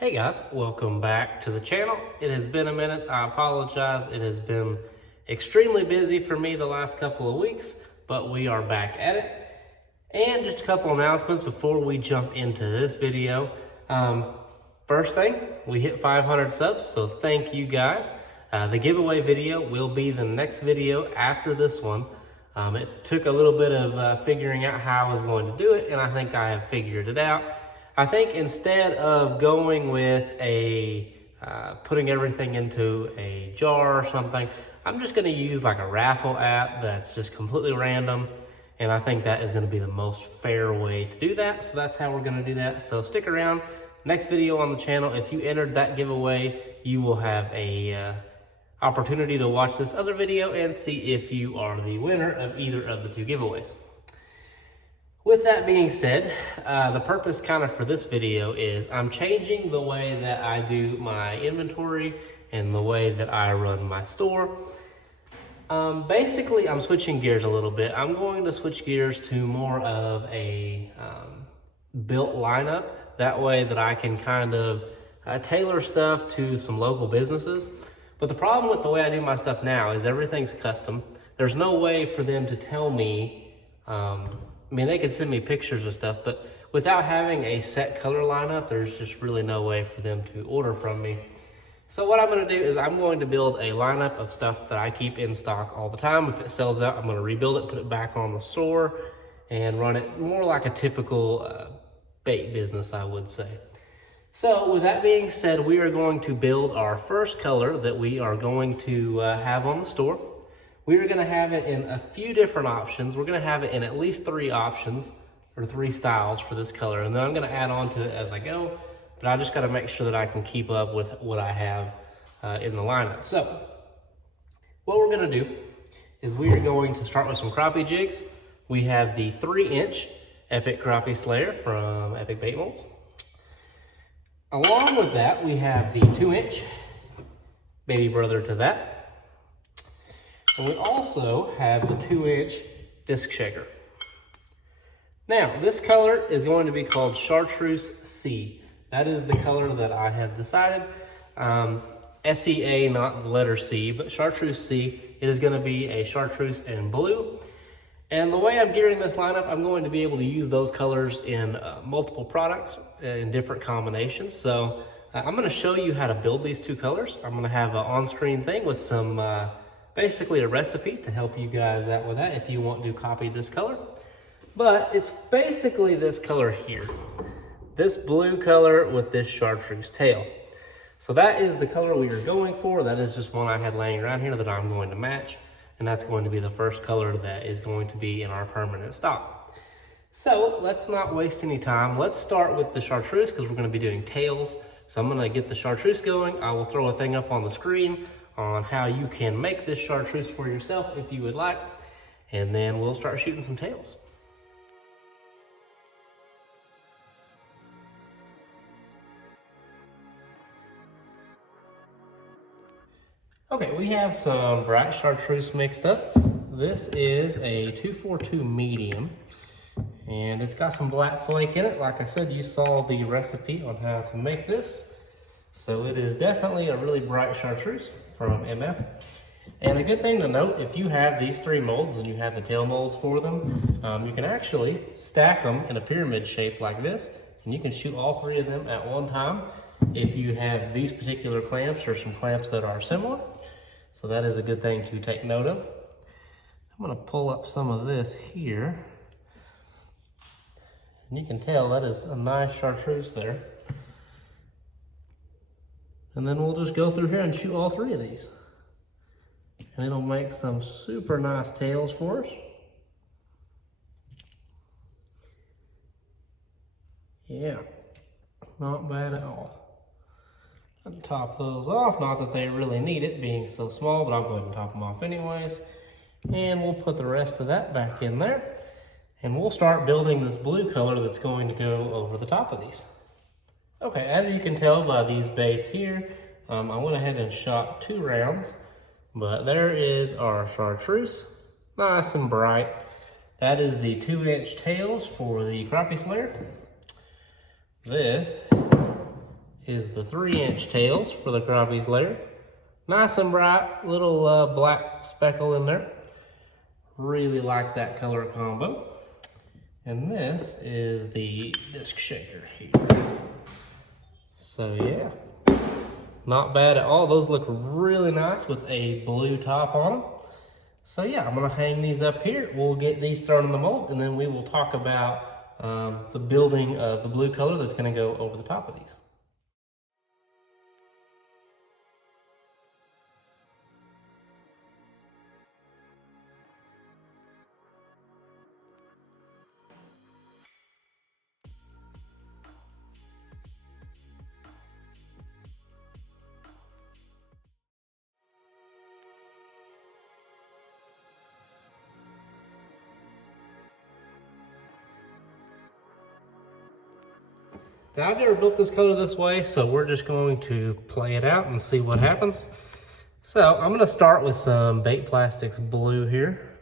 Hey guys, welcome back to the channel. It has been a minute. I apologize. It has been extremely busy for me the last couple of weeks, but we are back at it. And just a couple announcements before we jump into this video. First thing, we hit 500 subs, so thank you guys. The giveaway video will be the next video after this one. It took a little bit of figuring out how I was going to do it, and I think I have figured it out. I think instead of going with putting everything into a jar or something, I'm just gonna use like a raffle app that's just completely random. And I think that is gonna be the most fair way to do that. So that's how we're gonna do that. So stick around. Next video on the channel, if you entered that giveaway, you will have a opportunity to watch this other video and see if you are the winner of either of the two giveaways. With that being said, the purpose kind of for this video is I'm changing the way that I do my inventory and the way that I run my store. Basically, I'm switching gears a little bit. I'm going to switch gears to more of a built lineup. That way that I can kind of tailor stuff to some local businesses. But the problem with the way I do my stuff now is everything's custom. There's no way for them to tell me, I mean, they could send me pictures of stuff, but without having a set color lineup, there's just really no way for them to order from me. So what I'm gonna do is I'm going to build a lineup of stuff that I keep in stock all the time. If it sells out, I'm gonna rebuild it, put it back on the store, and run it more like a typical bait business, I would say. So with that being said, we are going to build our first color that we are going to have on the store. We're gonna have it in a few different options. We're gonna have it in at least 3 options or 3 styles for this color. And then I'm gonna add on to it as I go, but I just gotta make sure that I can keep up with what I have in the lineup. So what we're gonna do is we are going to start with some crappie jigs. We have the 3-inch Epic Crappie Slayer from Epic Bait Molds. Along with that, we have the 2-inch baby brother to that. And we also have the 2-inch disc shaker. Now, this color is going to be called Chartreuse C. That is the color that I have decided. SEA, not the letter C, but Chartreuse C. It is going to be a chartreuse and blue. And the way I'm gearing this lineup, I'm going to be able to use those colors in multiple products in different combinations. So I'm going to show you how to build these 2 colors. I'm going to have an on-screen thing with some basically a recipe to help you guys out with that if you want to copy this color. But it's basically this color here. This blue color with this chartreuse tail. So that is the color we are going for. That is just one I had laying around here that I'm going to match. And that's going to be the first color that is going to be in our permanent stock. So let's not waste any time. Let's start with the chartreuse because we're going to be doing tails. So I'm going to get the chartreuse going. I will throw a thing up on the screen on how you can make this chartreuse for yourself if you would like, and then we'll start shooting some tails. Okay, we have some bright chartreuse mixed up. This is a 242 medium, and it's got some black flake in it. Like I said, you saw the recipe on how to make this. So it is definitely a really bright chartreuse from MF. And a good thing to note, if you have these 3 molds and you have the tail molds for them, you can actually stack them in a pyramid shape like this, and you can shoot all 3 of them at one time if you have these particular clamps or some clamps that are similar. So that is a good thing to take note of. I'm gonna pull up some of this here. And you can tell that is a nice chartreuse there. And then we'll just go through here and shoot all 3 of these. And it'll make some super nice tails for us. Yeah, not bad at all. I'll top those off, not that they really need it being so small, but I'll go ahead and top them off anyways. And we'll put the rest of that back in there. And we'll start building this blue color that's going to go over the top of these. Okay, as you can tell by these baits here, I went ahead and shot 2 rounds, but there is our chartreuse, nice and bright. That is the 2-inch tails for the crappie slayer. This is the 3-inch tails for the crappie slayer. Nice and bright, little black speckle in there. Really like that color combo. And this is the disc shaker here. So yeah, not bad at all. Those look really nice with a blue top on them. So yeah, I'm gonna hang these up here. We'll get these thrown in the mold, and then we will talk about the building of the blue color that's gonna go over the top of these. Now, I've never built this color this way, so we're just going to play it out and see what happens. So I'm gonna start with some Bait Plastics blue here.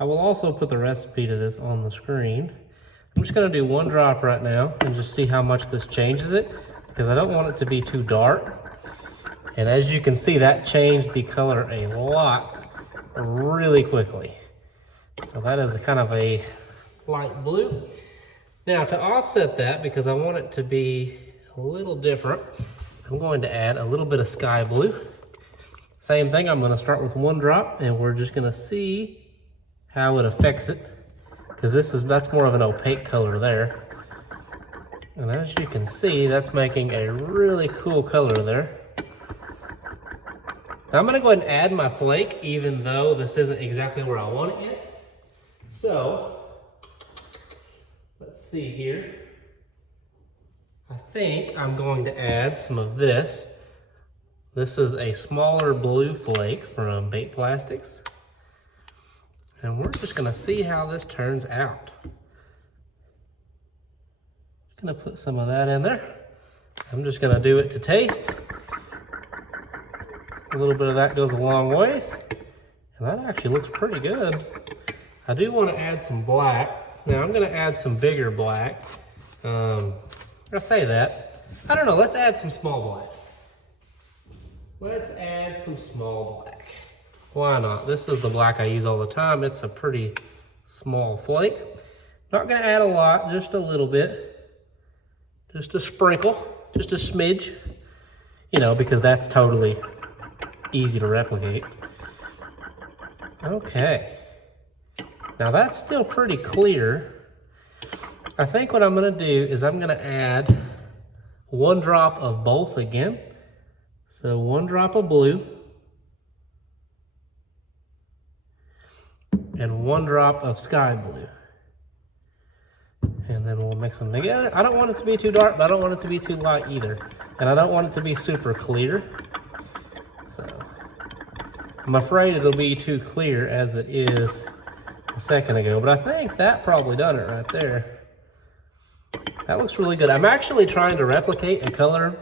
I will also put the recipe to this on the screen. I'm just gonna do 1 drop right now and just see how much this changes it, because I don't want it to be too dark. And as you can see, that changed the color a lot really quickly. So that is kind of a light blue. Now, to offset that, because I want it to be a little different, I'm going to add a little bit of sky blue. Same thing, I'm gonna start with 1 drop, and we're just gonna see how it affects it, because that's more of an opaque color there. And as you can see, that's making a really cool color there. Now I'm gonna go ahead and add my flake, even though this isn't exactly where I want it yet. So, let's see here. I think I'm going to add some of this. This is a smaller blue flake from Bait Plastics. And we're just gonna see how this turns out. Gonna put some of that in there. I'm just gonna do it to taste. A little bit of that goes a long ways. And that actually looks pretty good. I do want to add some black. Now I'm gonna add some bigger black. I say that. I don't know, let's add some small black. Let's add some small black. Why not? This is the black I use all the time. It's a pretty small flake. Not gonna add a lot, just a little bit. Just a sprinkle, just a smidge. You know, because that's totally easy to replicate. Okay. Now that's still pretty clear. I think what I'm gonna do is I'm gonna add 1 drop of both again. So 1 drop of blue and 1 drop of sky blue. And then we'll mix them together. I don't want it to be too dark, but I don't want it to be too light either. And I don't want it to be super clear. So I'm afraid it'll be too clear as it is a second ago, but I think that probably done it right there. That looks really good. I'm actually trying to replicate a color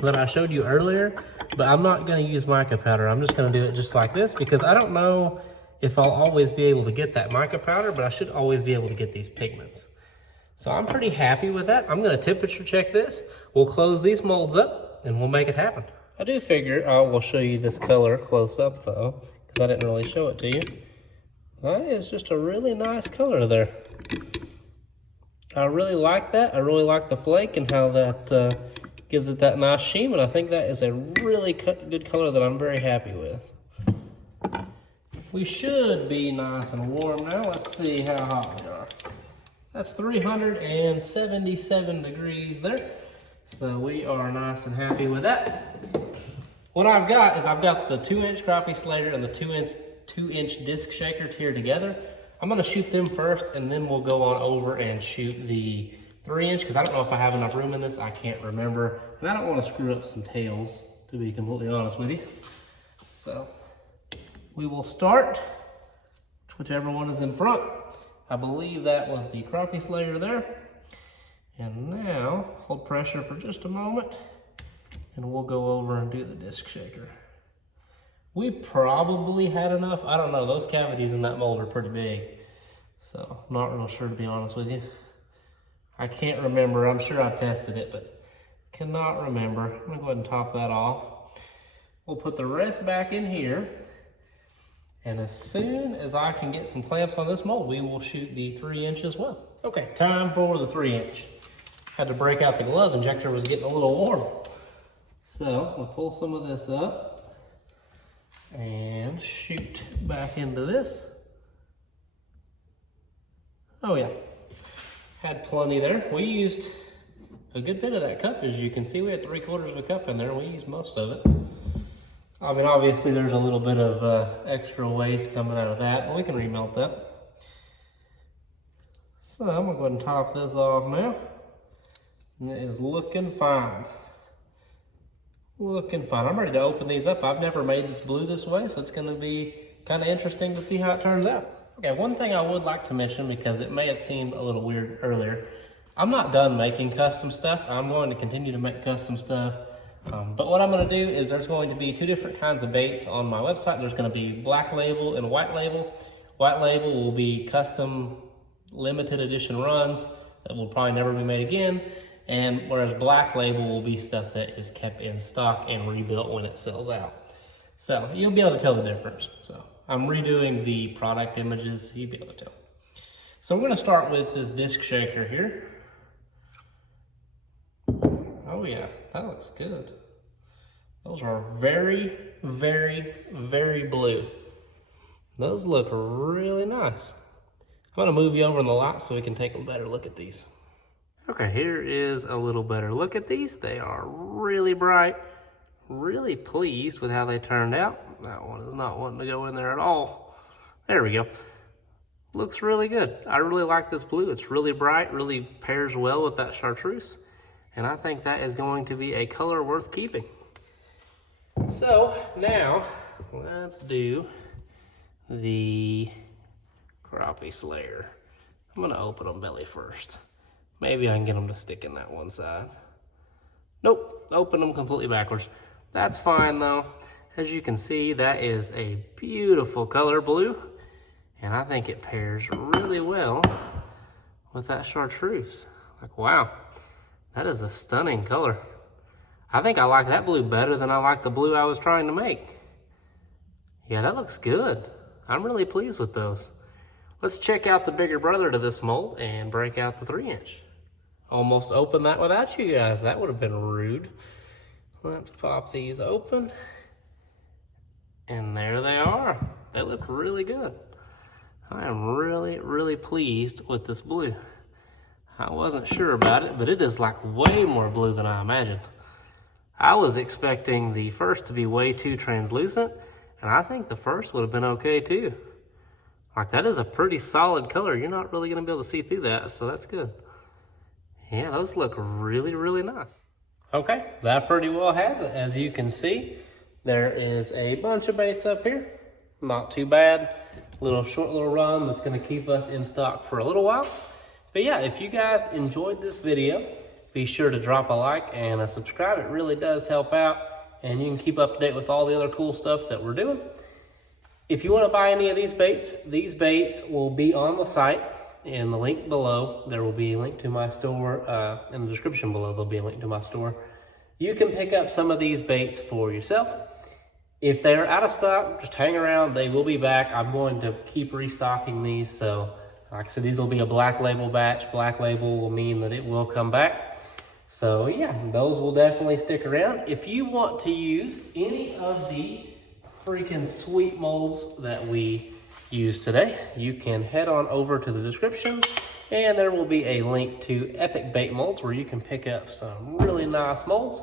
that I showed you earlier, but I'm not gonna use mica powder. I'm just gonna do it just like this, because I don't know if I'll always be able to get that mica powder, but I should always be able to get these pigments. So I'm pretty happy with that. I'm gonna temperature check this. We'll close these molds up and we'll make it happen. I do figure I will show you this color close up though, because I didn't really show it to you. That is just a really nice color there. I really like that. I really like the flake and how that gives it that nice sheen, and I think that is a really good color that I'm very happy with. We should be nice and warm now. Let's see how hot we are. That's 377 degrees there. So we are nice and happy with that. What I've got is I've got the 2-inch crappie slayer and the 2-inch disc shaker here together. I'm gonna shoot them first, and then we'll go on over and shoot the 3-inch, because I don't know if I have enough room in this. I can't remember, and I don't want to screw up some tails, to be completely honest with you. So we will start whichever one is in front. I believe that was the crappie slayer there. And now hold pressure for just a moment, and we'll go over and do the disc shaker. We probably had enough. I don't know, those cavities in that mold are pretty big. So I'm not real sure, to be honest with you. I can't remember, I'm sure I've tested it, but Cannot remember. I'm gonna go ahead and top that off. We'll put the rest back in here. And as soon as I can get some clamps on this mold, we will shoot the 3" as well. Okay, time for the 3". Had to break out the glove, injector was getting a little warm. So we'll pull some of this up and shoot back into this. Oh yeah, had plenty there. We used a good bit of that cup. As you can see, we had 3/4 of a cup in there. We used most of it. I mean, obviously there's a little bit of extra waste coming out of that, but we can remelt that. So I'm gonna go ahead and top this off now. And it is looking fine. Looking fine. I'm ready to open these up. I've never made this blue this way, so it's gonna be kind of interesting to see how it turns out. Okay, one thing I would like to mention, because it may have seemed a little weird earlier, I'm not done making custom stuff. I'm going to continue to make custom stuff. But what I'm gonna do is there's going to be 2 different kinds of baits on my website. There's gonna be black label and white label. White label will be custom limited edition runs that will probably never be made again. And whereas black label will be stuff that is kept in stock and rebuilt when it sells out. So you'll be able to tell the difference. So I'm redoing the product images, so you'll be able to tell. So we're gonna start with this disc shaker here. Oh yeah, that looks good. Those are very, very, very blue. Those look really nice. I'm gonna move you over in the light so we can take a better look at these. Okay, here is a little better look at these. They are really bright. Really pleased with how they turned out. That one is not wanting to go in there at all. There we go. Looks really good. I really like this blue. It's really bright, really pairs well with that chartreuse. And I think that is going to be a color worth keeping. So now let's do the crappie slayer. I'm gonna open them belly first. Maybe I can get them to stick in that one side. Nope, open them completely backwards. That's fine though. As you can see, that is a beautiful color blue. And I think it pairs really well with that chartreuse. Like, wow. That is a stunning color. I think I like that blue better than I like the blue I was trying to make. Yeah, that looks good. I'm really pleased with those. Let's check out the bigger brother to this mold and break out the 3". Almost opened that without you guys. That would have been rude. Let's pop these open. And there they are. They look really good. I am really, really pleased with this blue. I wasn't sure about it, but it is like way more blue than I imagined. I was expecting the first to be way too translucent, and I think the first would have been okay too. Like, that is a pretty solid color. You're not really gonna be able to see through that, so that's good. Yeah, those look really, really nice. Okay, that pretty well has it. As you can see, there is a bunch of baits up here. Not too bad. Short little run that's gonna keep us in stock for a little while. But yeah, if you guys enjoyed this video, be sure to drop a like and a subscribe. It really does help out, and you can keep up to date with all the other cool stuff that we're doing. If you want to buy any of these baits will be on the site in the link below. There will be a link to my store. In the description below, there'll be a link to my store. You can pick up some of these baits for yourself. If they're out of stock, just hang around. They will be back. I'm going to keep restocking these, so like I said, these will be a black label batch. Black label will mean that it will come back. So yeah, those will definitely stick around. If you want to use any of the freaking sweet molds that we used today, you can head on over to the description and there will be a link to Epic Bait Molds where you can pick up some really nice molds.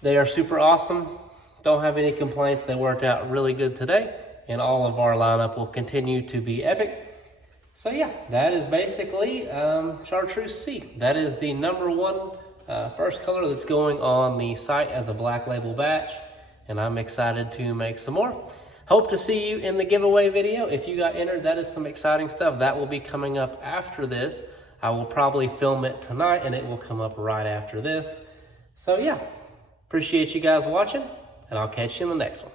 They are super awesome. Don't have any complaints. They worked out really good today, and all of our lineup will continue to be epic. So yeah, that is basically Chartreuse C. That is the #1 first color that's going on the site as a black label batch, and I'm excited to make some more. Hope to see you in the giveaway video. If you got entered, that is some exciting stuff. That will be coming up after this. I will probably film it tonight, and it will come up right after this. So yeah, appreciate you guys watching, and I'll catch you in the next one.